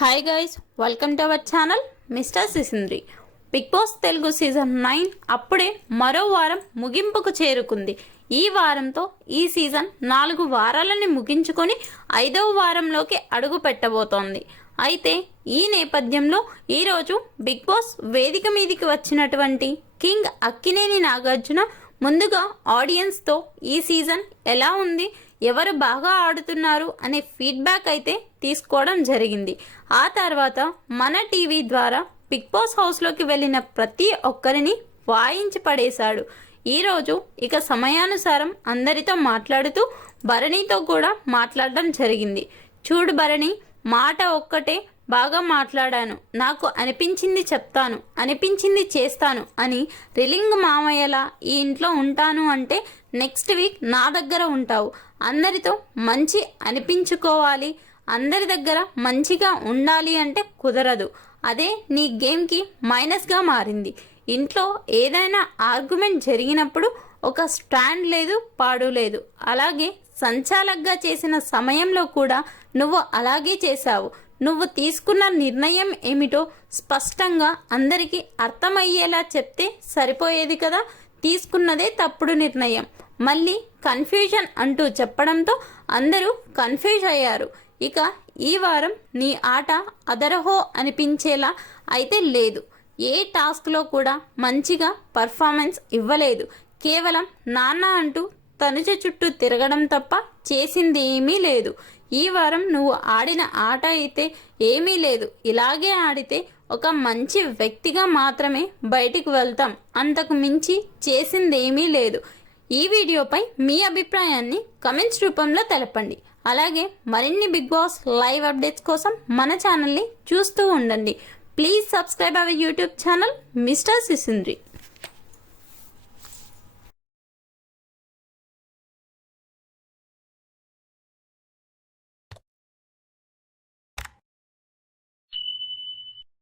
Hi guys, welcome to our channel mister Sisindri. Bigg Boss Telugu season 9 అప్పుడే మరో వారం ముగింపుకు చేరుకుంది. ఈ వారంతో ఈ సీజన్ 4 వారాలని ముగించుకొని 5వ వారంలోకి అడుగు పెట్టబోతోంది. అయితే ఈ నేపథ్యంలో ఈరోజు బిగ్ బాస్ వేదిక మీదికి వచ్చినటువంటి కింగ్ అక్కినేని నాగార్జున ముందుగా ఆడియన్స్తో ఈ సీజన్ ఎలా ఉంది, ఎవరు బాగా ఆడుతున్నారు అనే ఫీడ్బ్యాక్ అయితే తీసుకోవడం జరిగింది. ఆ తర్వాత మన టీవీ ద్వారా బిగ్ బాస్ హౌస్లోకి వెళ్ళిన ప్రతి ఒక్కరిని వాయించి పడేశాడు. ఈరోజు ఇక సమయానుసారం అందరితో మాట్లాడుతూ భరణితో కూడా మాట్లాడడం జరిగింది. చూడు భరణి, మాట ఒక్కటే బాగా మాట్లాడాను, నాకు అనిపించింది చెప్తాను, అనిపించింది చేస్తాను అని రిలింగ్ మామయ్యలా ఈ ఇంట్లో ఉంటాను అంటే నెక్స్ట్ వీక్ నా దగ్గర ఉంటావు. అందరితో మంచి అనిపించుకోవాలి, అందరి దగ్గర మంచిగా ఉండాలి అంటే కుదరదు. అదే నీ గేమ్కి మైనస్గా మారింది. ఇంట్లో ఏదైనా ఆర్గ్యుమెంట్ జరిగినప్పుడు ఒక స్టాండ్ లేదు, పాడు లేదు. అలాగే సంచాలకుగా చేసిన సమయంలో కూడా నువ్వు అలాగే చేశావు. నువ్వు తీసుకున్న నిర్ణయం ఏమిటో స్పష్టంగా అందరికీ అర్థమయ్యేలా చెప్తే సరిపోయేది కదా. తీసుకున్నదే తప్పుడు నిర్ణయం, మళ్ళీ కన్ఫ్యూజన్ అంటూ చెప్పడంతో అందరూ కన్ఫ్యూజ్ అయ్యారు. ఇక ఈ వారం నీ ఆట అదరహో అనిపించేలా అయితే లేదు. ఏ టాస్క్లో కూడా మంచిగా పర్ఫార్మెన్స్ ఇవ్వలేదు. కేవలం నాన్న అంటూ తనుజ చుట్టూ తిరగడం తప్ప చేసింది ఏమీ లేదు. ఈ వారం నువ్వు ఆడిన ఆట అయితే ఏమీ లేదు. ఇలాగే ఆడితే ఒక మంచి వ్యక్తిగా మాత్రమే బయటికి వెళ్తాం, అంతకు మించి చేసిందేమీ లేదు. ఈ వీడియోపై మీ అభిప్రాయాన్ని కమెంట్స్ రూపంలో తెలపండి. అలాగే మరిన్ని బిగ్ బాస్ లైవ్ అప్డేట్స్ కోసం మన ఛానల్ని చూస్తూ ఉండండి. Please subscribe our YouTube channel mister సిసింద్రి.